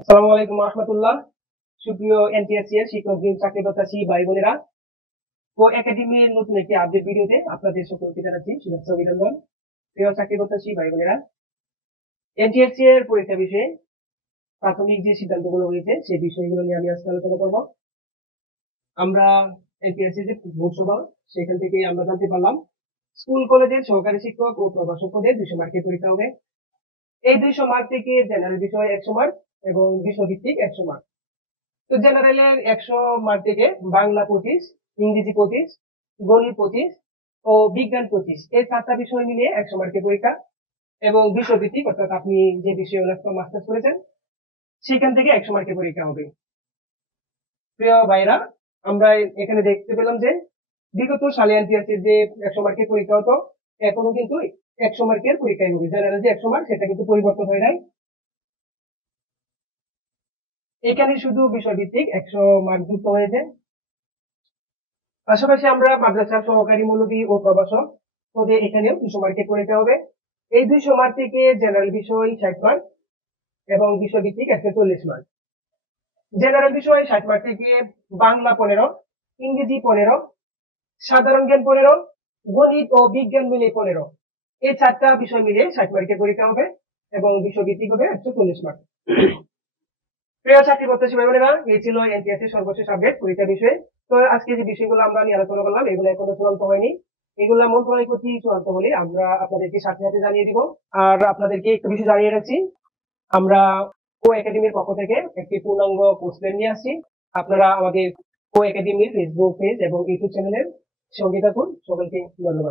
আসসালামু আলাইকুম রহমতুল্লাহ। সুপ্রিয় এনটিএসসি এর শিক্ষক চাকরি প্রত্যাশী ভাই বোনেরা, ও একাডেমির নতুন একটি আপডেট ভিডিওতে আপনাদের সকলকে জানাচ্ছি শুভেচ্ছা অভিনন্দন। প্রিয় চাকরি প্রত্যাশী ভাই বোনেরা, এনটিএসসি এর পরীক্ষা বিষয়ে প্রাথমিক যে সিদ্ধান্তগুলো হয়েছে সেই বিষয়গুলো নিয়ে আমি আজকে আলোচনা করবো। আমরা এনটিএসসি যে লোকসভা, সেখান থেকে আমরা জানতে পারলাম স্কুল কলেজের সহকারী শিক্ষক ও প্রভাষক পদে 200 মার্কের পরীক্ষা হবে। এই 200 মার্ক থেকে জেনারেল বিষয় 100 মার্ক এবং বিষয়ভিত্তিক 100 মার্ক। তো জেনারেলের 100 মার্ক থেকে বাংলা 25, ইংরেজি 25, গণিত 25 ও বিজ্ঞান 25, এই 4টা বিষয় মিলিয়ে 100 মার্কের পরীক্ষা। এবং বিষয়ভিত্তিক অর্থাৎ আপনি যে বিষয়ে অনার্স বা মাস্টার্স করেছেন সেখান থেকে 100 মার্কের পরীক্ষা হবে। প্রিয় ভাইরা, আমরা এখানে দেখতে পেলাম যে বিগত সালে এনটিআরসির যে 100 মার্কের পরীক্ষা হতো, এখনো কিন্তু 100 মার্কের পরীক্ষাই হবে। জেনারেল যে 100 মার্ক সেটা কিন্তু পরিবর্তন হয় নাই। এখানে শুধু বিষয়ভিত্তিক 100 মার্ক যুক্ত হয়েছে। পাশাপাশি আমরা মাদ্রাসার সহকারী মৌলভী ও প্রভাষক পদে এখানেও 200 মার্কের পরীক্ষা হবে। এই 200 মার্ক থেকে জেনারেল বিষয় 60 মার্ক এবং বিষয়ভিত্তিক 140 মার্ক। জেনারেল বিষয় 60 মার্ক থেকে বাংলা 15, ইংরেজি 15, সাধারণ জ্ঞান 15, গণিত ও বিজ্ঞান মিলে 15, এই 4টা বিষয় মিলে 60 মার্কের পরীক্ষা হবে এবং বিষয়ভিত্তিক হবে 140 মার্ক। প্রিয় চাকরি প্রত্যাশী ভাই বোনেরা, এই ছিল এনটিএসসি সর্বশেষ আপডেট পরীক্ষা বিষয়ে। তো আজকে যে বিষয়গুলো আমরা নিয়ে আলোচনা করলাম এগুলো এখনো চূড়ান্ত হয়নি। এগুলা মন্ত্রণালয় কর্তৃক চূড়ান্ত হলে আমরা আপনাদেরকে সাথে সাথে জানিয়ে দিব। আর আপনাদেরকে একটু বিষয় জানিয়ে রাখছি, আমরা কো একাডেমির পক্ষ থেকে একটি পূর্ণাঙ্গ কোর্স প্ল্যান নিয়ে আসছি। আপনারা আমাদের কো একাডেমির ফেসবুক পেজ এবং ইউটিউব চ্যানেলের সঙ্গে থাকুন। সকলকে ধন্যবাদ।